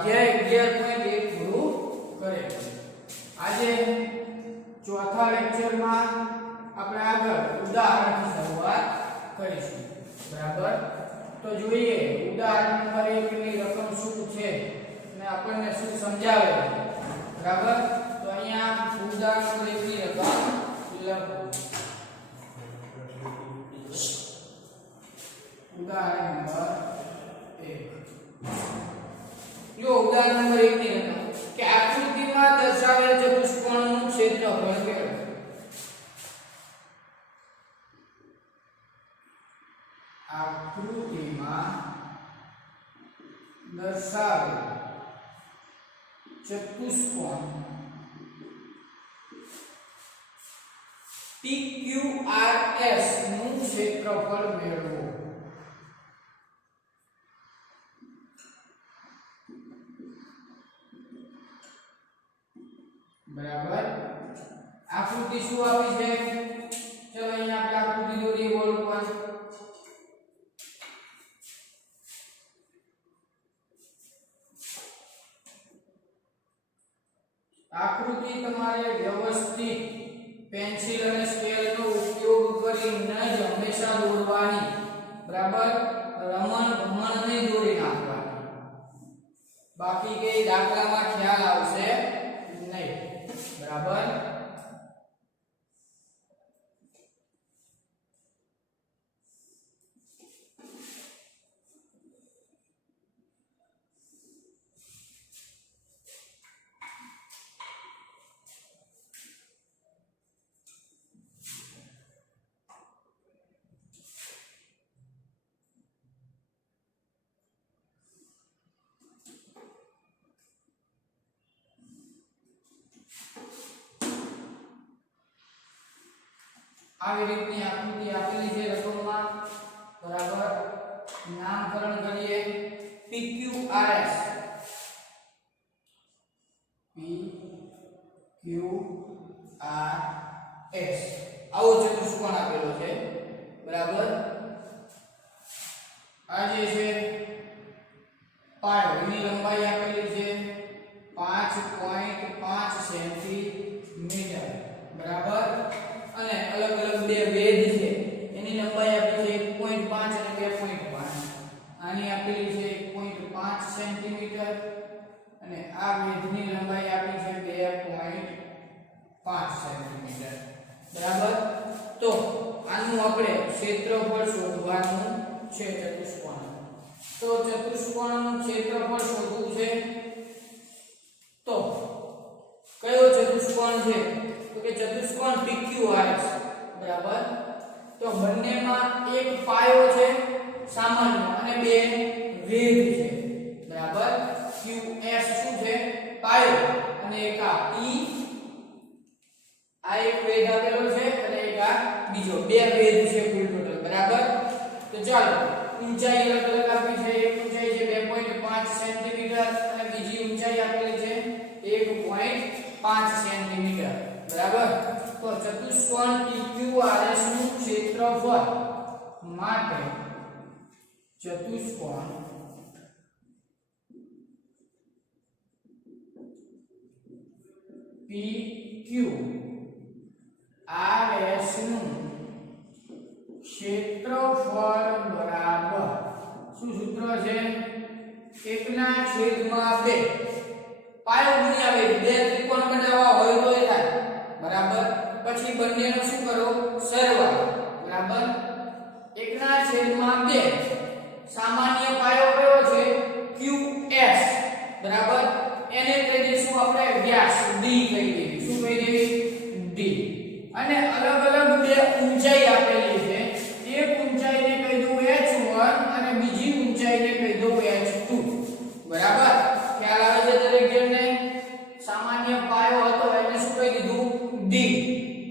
સ્વાધ્યાય 11.1 પૂરું કરે છે। આજે ચોથા લેક્ચરમાં આપણે આગળ ઉદાહરણથી શરૂઆત કરીશું। બરાબર, તો જોઈએ ઉદાહરણ નંબર 1 ની રકમ શું છે અને આપણને શું સમજાવે છે। બરાબર, તો અહીંયા ઉદાહરણ નંબર 1 ની રકમ લખો। ઉદાહરણ નંબર 1 જો ઉદાહરણ નંબર 1 ની રકમ કે આકૃતિમાં દર્શાવેલ ચતુષ્કોણનું ક્ષેત્રફળ કેટલું। આકૃતિમાં દર્શાવેલ ચતુષ્કોણ PQRS નું ક્ષેત્રફળ મેળવો। બરાબર, આકૃતિ શું આપી છે? ચલો અહીંયા આપણે આકૃતિ દોરીએ બોલ ઉપર। આકૃતિ તમારે વ્યવસ્થિત પેન્સિલ અને સ્કેલનો ઉપયોગ કરીને જ હંમેશા દોરવાની। બરાબર, રમણ ભમણ નહીં દોરી નાખવાની, બાકી કે દાખલામાં ખ્યાલ આવશે નહીં। બરાબર, આવી રીતની આકૃતિ આપેલી છે રકમમાં। બરાબર, નામકરણ કરીએ PQRS। PQRS આવો ચતુષ્કોણ આપેલો છે। બરાબર, આ જે છે પાયો, એની લંબાઈ આપેલી છે 5.5 સેન્ટીમીટર। બરાબર, અને અલગ અલગ બે વેધ છે, એની લંબાઈ આપી છે 1.5 અને 2.5। આની આપેલી છે 1.5 સેન્ટીમીટર અને આ વેધની લંબાઈ આપી છે 2.5 સેન્ટીમીટર। બરાબર, તો આનું આપણે ક્ષેત્રફળ શોધવાનું છે ચતુષ્કોણ। તો ચતુષ્કોણનું ક્ષેત્રફળ શોધવું છે, તો કયો ચતુષ્કોણ છે? તો કે ચતુષ્કોણ PQRS। બરાબર, તો બંનેમાં એક પાયો છે સામાન્ય અને બે વેધ છે। બરાબર, QS શું છે? પાયો, અને એક આ P, આ એક વેધ આપેલો છે અને એક આ બીજો, બે વેધ છે કુલ ટોટલ। બરાબર, તો ચાલો ઊંચાઈ અલગ અલગ આપી છે। એક ઊંચાઈ છે 2.5 સેન્ટીમીટર અને બીજી ઊંચાઈ આપેલી છે 1.5 સેન્ટીમીટર। બરાબર, તો ચતુષ્કોણ PQRS નું ક્ષેત્રફળ માટે ચતુષ્કોણ PQRS નું ક્ષેત્રફળ બરાબર શું સૂત્ર છે? 1/2 પાયો ગુણ્યા વેધ। બે ત્રિકોણ બનાવવા હોય તો એ થાય। બરાબર, પછી બંનેનો શું કરો? સરવાળો। બરાબર, 1/2 સામાન્ય પાયો કયો છે? QS। બરાબર, એને કહી દઈશું આપણે વ્યાસ, D કહી દઈએ। શું કહી દઈએ? D। અને અલગ અલગ બે ઊંચાઈ આપેલી છે, એક ઊંચાઈને કહી દઉં h1 અને બીજી ઊંચાઈને કહી દઉં h2। બરાબર, ખ્યાલ આવે છે દરેક જણને? સામાન્ય પાયો હતો એને શું કહી દીધું? D।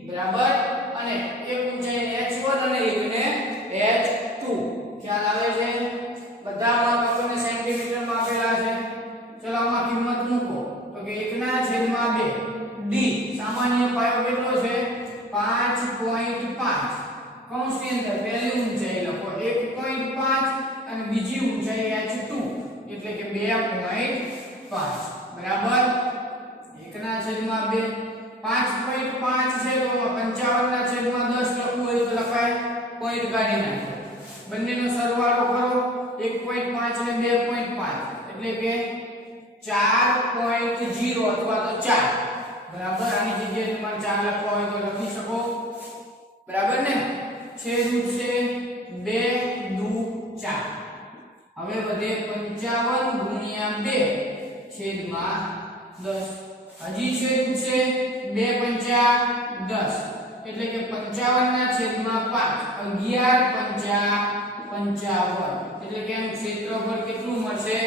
બરાબર, અને એક ઊંચાઈને h1 અને એકને h2। ખ્યાલ આવે છે? બધામાં આપણને સેન્ટીમીટરમાં આપેલા છે। ચલો આમાં કિંમત મૂકો, તો કે 1/2 D સામાન્ય પાયો કેટલો છે? 5.5 કૌંસની અંદર પહેલી ઊંચાઈ લખો 1.5 અને બીજી ઊંચાઈ h2 એટલે કે 2.5 બરાબર 1 ના છેદમાં 2 5.5 છે તો 55 ના છેદમાં 10 લખવું હોય તો લખાય પોઈન્ટ કાઢી નાખો બંનેનો સરવાળો કરો 1.5 ને 2.5 એટલે કે 4.0 અથવા તો 4 બરાબર આની જગ્યાએ તમારે 4 લખવા હોય તો લખી શકો બરાબર ને છેદ ઉડશે 2 દુ 4 હવે વધે 55 ગુણ્યા 2 છેદમાં 10 હજી છેદ ઉડશે 2 પંચા 10 એટલે કે 55 ના છેદમાં 5 11 પંચા 55 એટલે કે આનું ક્ષેત્રફળ કેટલું મળશે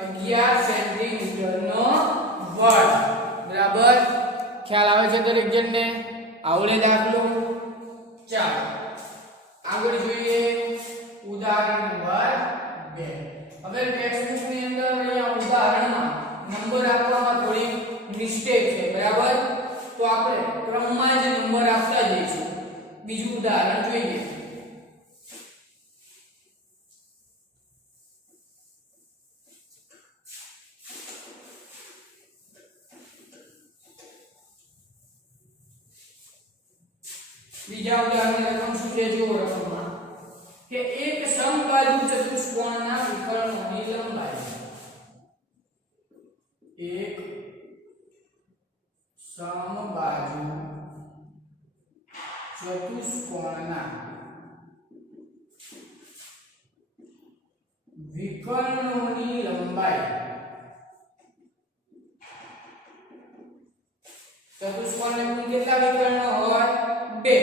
11 સેન્ટીમીટર નો વર્ગ બરાબર ખ્યાલ આવે છે દરેક જણને આવડે દાખલો ચાલો આગળ જોઈએ ઉદાહરણ નંબર 2 હવે ટેક્સ્ટબુક ની અંદર અહીંયા ઉદાહરણમાં નંબર આપવામાં થોડી મિસ્ટેક છે બરાબર તો આપણે ક્રમમાં જ નંબર આપતા જઈશું બીજું ઉદાહરણ જોઈએ બીજા ઉદાહરણની રકમ શું છે જો રકમમાં કે એક સમબાજુ ચતુષ્કોણના વિકર્ણોની લંબાઈ એક સમબાજુ ચતુષ્કોણના વિકર્ણોની લંબાઈ ચતુષ્કોણને કુલ કેટલા વિકર્ણો હોય 2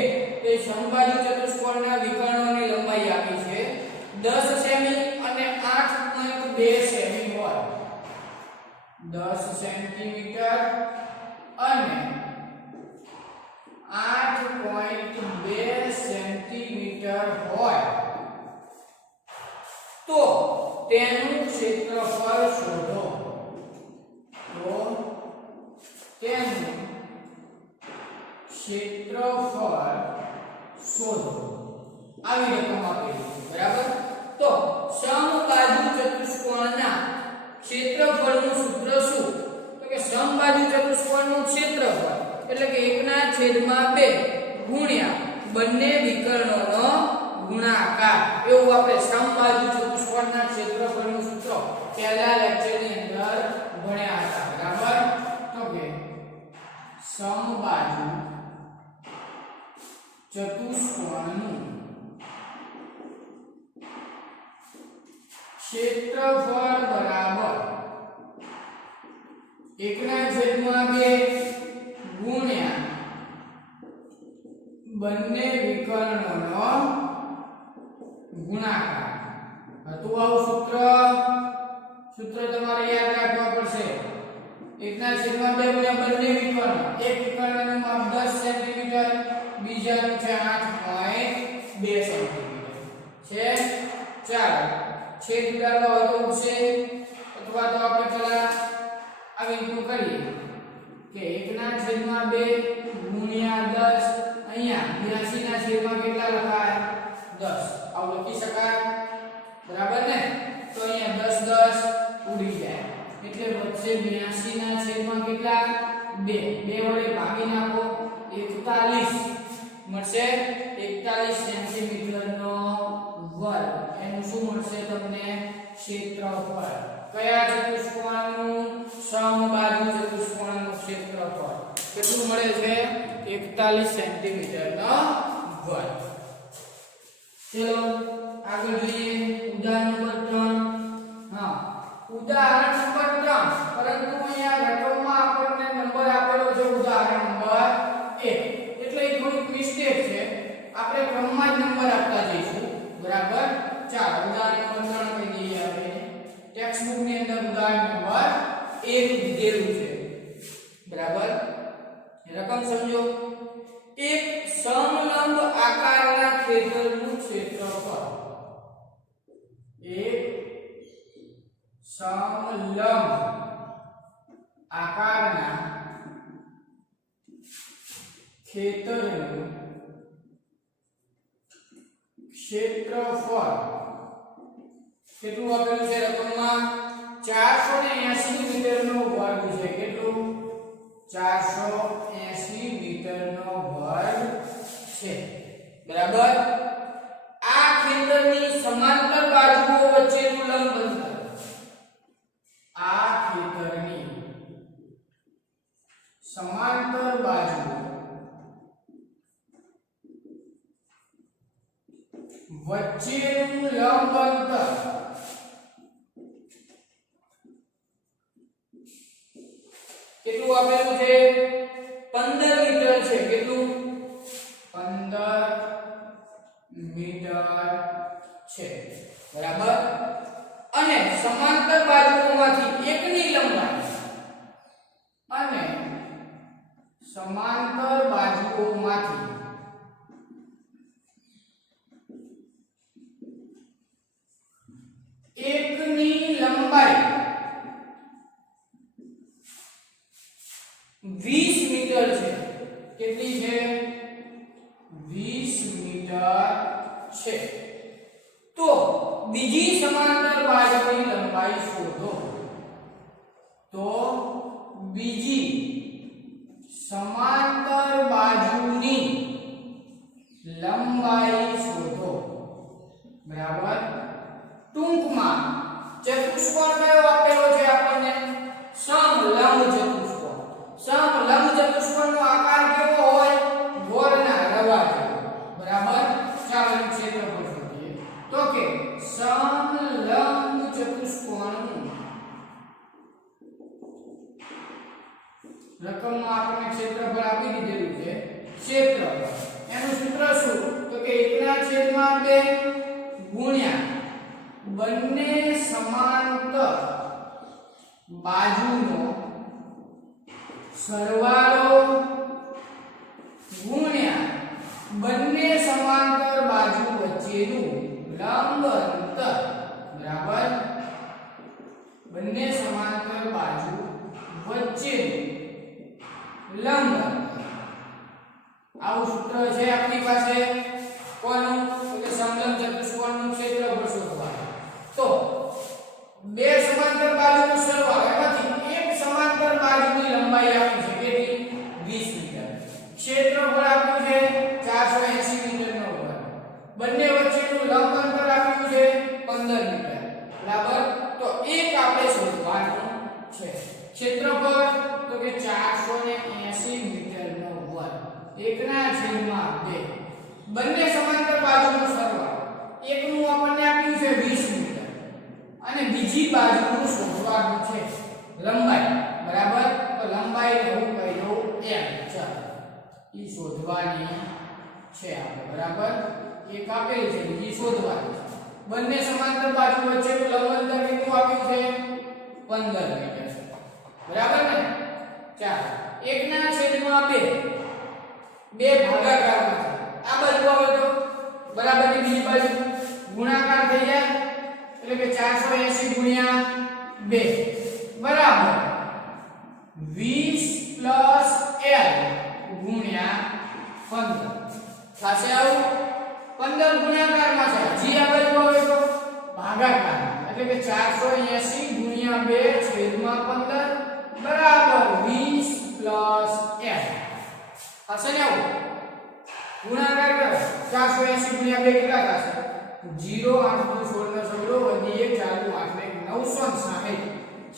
તો સમબાજુ ચતુષ્કોણના વિકર્ણોની લંબાઈ આપી છે 10 સેમી અને 8.2 સેમી હોય 10 સેન્ટીમીટર અને 8.2 સેન્ટીમીટર હોય તો તેનું ક્ષેત્રફળ શોધો તો તેનું ક્ષેત્રફળ શોધો આવી રકમ આપેલી છે બરાબર તો સમબાજુ ચતુષ્કોણના ક્ષેત્રફળનું સૂત્ર શું તો કે સમબાજુ ચતુષ્કોણનું ક્ષેત્રફળ એટલે કે 1 ના છેદમાં 2 ગુણ્યા બંને વિકર્ણોનો ગુણાકાર એવું આપણે સમબાજુ ચતુષ્કોણના ક્ષેત્રફળનું સૂત્ર પહેલા લેક્ચરની અંદર ભણ્યા હતા બરાબર તો કે સમબાજુ ચતુષ્કોણનું ક્ષેત્રફળ બરાબર 1 ના છેદમાં 2 ગુણ્યા બંને વિકર્ણોનો ગુણાકાર હતું આવું સૂત્ર તમારે યાદ રાખવા પડશે 1 ના છેદમાં 2 ગુણ્યા બંને વિકર્ણ એક વિકર્ણનું માપ 10 સેન્ટીમીટર બીજાનું છે 8.2 સેન્ટીમીટર છે ચાલો છેદ ઉડાડવા હોય તો ઉડશે અથવા તો આપણે પેલા આવી રીતનું કરીએ કે 1 ના છેદમાં 2 ગુણ્યા 10 અહીંયા 82 ના છેદમાં કેટલા લખાય 10 આવું લખી શકાય બરાબર ને તો અહીંયા 10 ઉડી જાય એટલે વચ્ચે 82 ના છેદમાં કેટલા 2 વડે ભાગી નાખો 41 મળશે 41 સેન્ટીમીટર નો વર્ગ એનું શું મળશે તમને ક્ષેત્રફળ કયા ચતુષ્કોણનું સમબાજુ ચતુષ્કોણનું ક્ષેત્રફળ કેટલું મળે છે 41 સેન્ટીમીટર નો વર્ગ ચલો આગળ જોઈએ ઉદાહરણ નંબર 3 હા ઉદાહરણ નંબર 3 પરંતુ અહીંયા રકમમાં આપણને નંબર આપેલો છે ઉદાહરણ નંબર 1 એટલે એ થોડીક મિસ્ટેક છે આપણે ક્રમમાં જ નંબર આપતા જઈશું બરાબર ચાલો ઉદાહરણ નંબર 3 કહી દઈએ આપણે ટેક્સ્ટબુક ની અંદર ઉદાહરણ નંબર 1 દીધેલું છે બરાબર રકમ સમજો એક સમલંબ આકારના ખેતરનું ક્ષેત્રફળ એક સમલંબ આકારના ખેતરનું ક્ષેત્રફળ કેટલું આપેલું છે રકમમાં 480 મીટરનો 480 મીટરનો વર્ગ છે બરાબર આ ખેતરની સમાંતર બાજુઓ વચ્ચેનું લંબ અંતર આ ખેતરની સમાંતર બાજુઓ વચ્ચેનું લંબ અંતર કેટલું આપેલું છે 15 મીટર છે કેટલું 15 મીટર છે બરાબર અને સમાંતર બાજુઓમાંથી એકની લંબાઈ અને સમાંતર બાજુઓમાંથી એકની લંબાઈ 20 મીટર છે કેટલી છે 20 મીટર છે તો બીજી સમાંતર બાજુની લંબાઈ શોધો તો બીજી સમાંતર બાજુની લંબાઈ શોધો બરાબર ટૂંકમાં ચતુષ્કોણ કયો આપેલો છે આપણને સમલંબ ચતુષ્કોણ સમલંબ ચતુષ્કોણનો આકાર કેવો હોય ગોળના રવા જેવો બરાબર ચાલો ક્ષેત્રફળ શોધીએ તો કે સમલંબ ચતુષ્કોણનું રકમમાં આપણને ક્ષેત્રફળ આપી દીધેલું છે ક્ષેત્રફળ એનું સૂત્ર શું તો કે 1/2 ગુણ્યા બંને સમાંતર બાજુનો સરવાળો ગુણ્યા બંને સમાંતર બાજુ વચ્ચેનું લંબ અંતર બરાબર બંને સમાંતર બાજુ વચ્ચેનું લંબ અંતર આવું સૂત્ર છે આપણી પાસે કોનું તો કે સમલંબ ચતુષ્કોણનું ક્ષેત્રફળ શોધવા તો બે સમાંતર બાજુનો સરવાળો એમાંથી એક સમાંતર બાજુની લંબાઈ આપી છે કેટલી 20 મીટર ક્ષેત્રફળ આપ્યું છે 480 મીટરનો વર્ગ બંને વચ્ચેનું લંબ અંતર આપ્યું છે 15 મીટર બરાબર તો એક આપણે શોધવાનું છે ક્ષેત્રફળ તો કે 480 મીટરનો વર્ગ 1/2 બંને સમાંતર બાજુનો સરવાળો એકનું આપણને આપ્યું છે 20 મીટર અને બીજી બાજુનું શોધવાનું છે લંબાઈ બરાબર તો લંબાઈ હું કહી દઉં m ચાલો ઈ શોધવાની છે આપણે બરાબર એક આપેલ છે બીજી શોધવાની છે બંને સમાંતર બાજુ વચ્ચેનું લંબ અંતર કેટલું આપ્યું છે 15 મીટર બરાબર ને ચાલો 1/2 બે ભાગાકારમાં છે આ બાજુ આવે તો બરાબર ની બીજી બાજુ ગુણાકાર થઈ જાય એટલે કે 480 ગુણ્યા 2 બરાબર 20 l ગુણ્યા 15 થશે આવું 15 ગુણાકારમાં છે જી આ બાજુ આવે તો ભાગાકાર એટલે કે 480 ગુણ્યા 2 છેદમાં 15 બરાબર 20 l થશે ને આવું ગુણાકાર કરો 480 ગુણ્યા 2 કેટલા થશે 0 8 2 16 16 વધી 1 4 8 960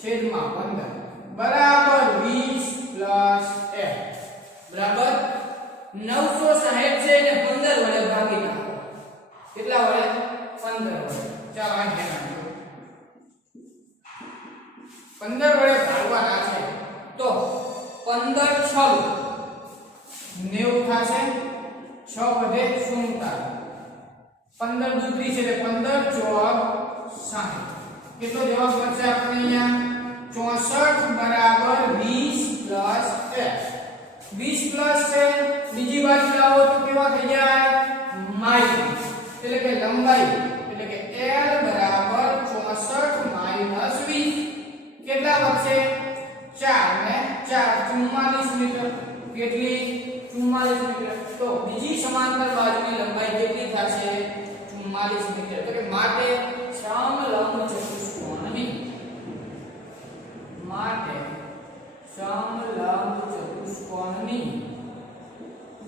છેદમાં 15 બરાબર 20 f બરાબર 960 છે ને 15 વડે ભાગી નાખો કેટલા વડે 15 વડે ચાલો આ ધ્યાન રાખજો 15 વડે ભાગવાના છે તો 15 6 90 થશે 6 વધે 0 થાય 15 દૂતરી છે એટલે 15 4 60 કેટલો જવાબ મળશે આપણને અહીંયા 64 બરાબર 20 f 20 પ્લસ છે બીજી બાજુ લાવો તો કેવા થઈ જાય માઈનસ એટલે કે લંબાઈ એટલે કે l બરાબર 64 માઈનસ 20 કેટલા વધશે 4 ને 4 44 મીટર કેટલી 44 મીટર તો બીજી સમાંતર બાજુની લંબાઈ કેટલી થશે 44 મીટર એટલે કે માટે સમલંબ ચતુષ્કોણની માટે સમલંબ ચતુષ્કોણ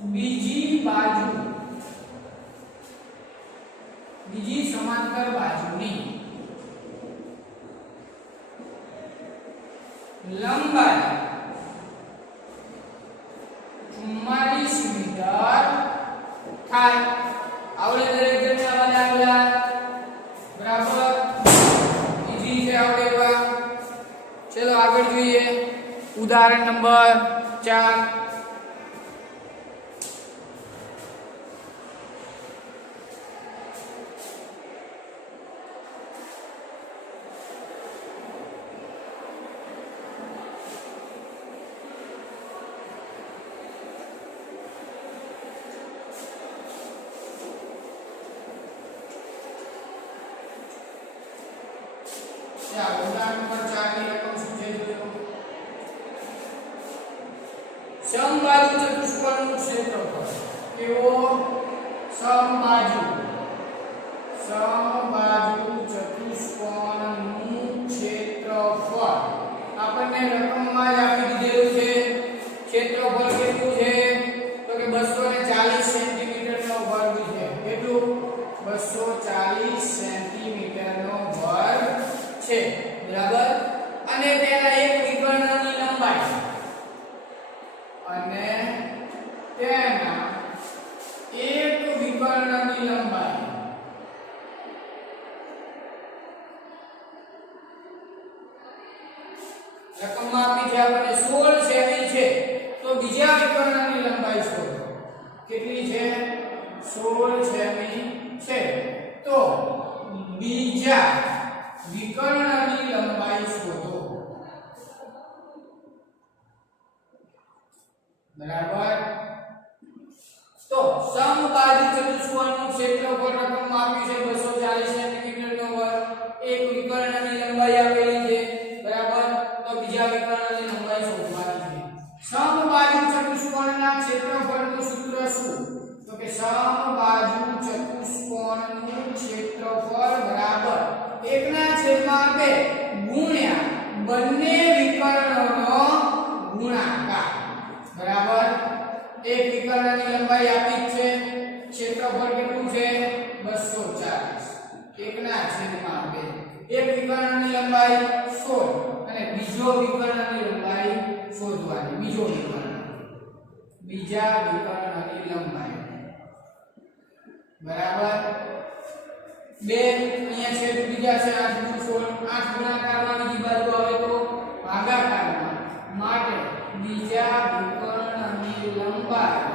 બીજી બાજુ, બીજી સમાંતર બાજુની લંબાઈ 44 મીટર થાય. આવડે દરેક જણને અવાજ આવ્યા? બરાબર, ઈઝી છે આવડે એવા. ચલો આગળ જોઈએ ઉદાહરણ નંબર 4. ઉદાહરણ નંબર 4 ની રકમ શું છે જોજો. સમબાજુ ચતુષ્કોણનું ક્ષેત્રફળ. કેવો? સમબાજુ ચતુષ્કોણનું ક્ષેત્રફળ આપણને રકમમાં જ આપી દીધેલું છે. ક્ષેત્રફળ કેટલું છે? તો કે 240 સેન્ટીમીટરનો વર્ગ છે. કેટલું? 240 સેન્ટીમીટરનો વર્ગ છે. બરાબર. અને તેના એક વિકર્ણની લંબાઈ રકમમાં આપી છે આપણને 16 સેમી છે. તો બીજા વિકર્ણની લંબાઈ શોધો. કેટલી છે? 16 સેમી છે. તો બીજા વિકર્ણની લંબાઈ શોધો. બરાબર. તો સમબાજુ ચતુષ્કોણનું ક્ષેત્રફળ રકમમાં આપ્યું છે 240 સેન્ટીમીટરનો વર્ગ. એક વિકર્ણની લંબાઈ આપેલી છે. બરાબર. તો બીજા વિકર્ણની લંબાઈ શોધવાની છે. સમબાજુ ચતુષ્કોણના ક્ષેત્રફળનું સૂત્ર શું? તો કે સમબાજુ ચતુષ્કોણનું ક્ષેત્રફળ બરાબર 1/2 ગુણ્યા બંને વિકર્ણોનો ગુણાકાર. બરાબર. એક વિકર્ણની લંબાઈ આપી છે. ક્ષેત્રફળ કેટલું છે? 240. 1/2. એક વિકર્ણની લંબાઈ 16 અને બીજો વિકર્ણની લંબાઈ શોધવાની. બીજા વિકર્ણની લંબાઈ. બરાબર. 2 અહીંયા છેદ બીજા છે 8 × 16. 8 ગુણાકારમાં બીજી બાજુ આવે તો ભાગાકારમાં. માટે બીજા વિકર્ણની લંબાઈ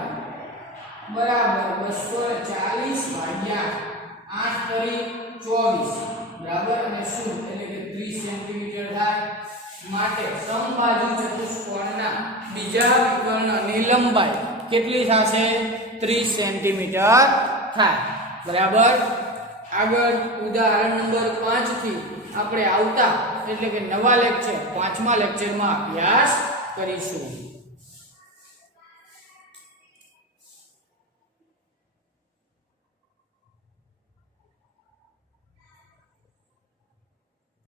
બરાબર 240 ભાગ્યા 8 કરી 24. બરાબર. અને શું એટલે કે 30 સેન્ટીમીટર થાય. માટે સમબાજુ ચતુષ્કોણના બીજા વિકર્ણની લંબાઈ કેટલી થશે? 30 સેન્ટીમીટર થાય. બરાબર. આગળ ઉદાહરણ નંબર 5 થી આપણે આવતા એટલે કે નવા લેક્ચર 5મા લેક્ચરમાં અભ્યાસ કરીશું.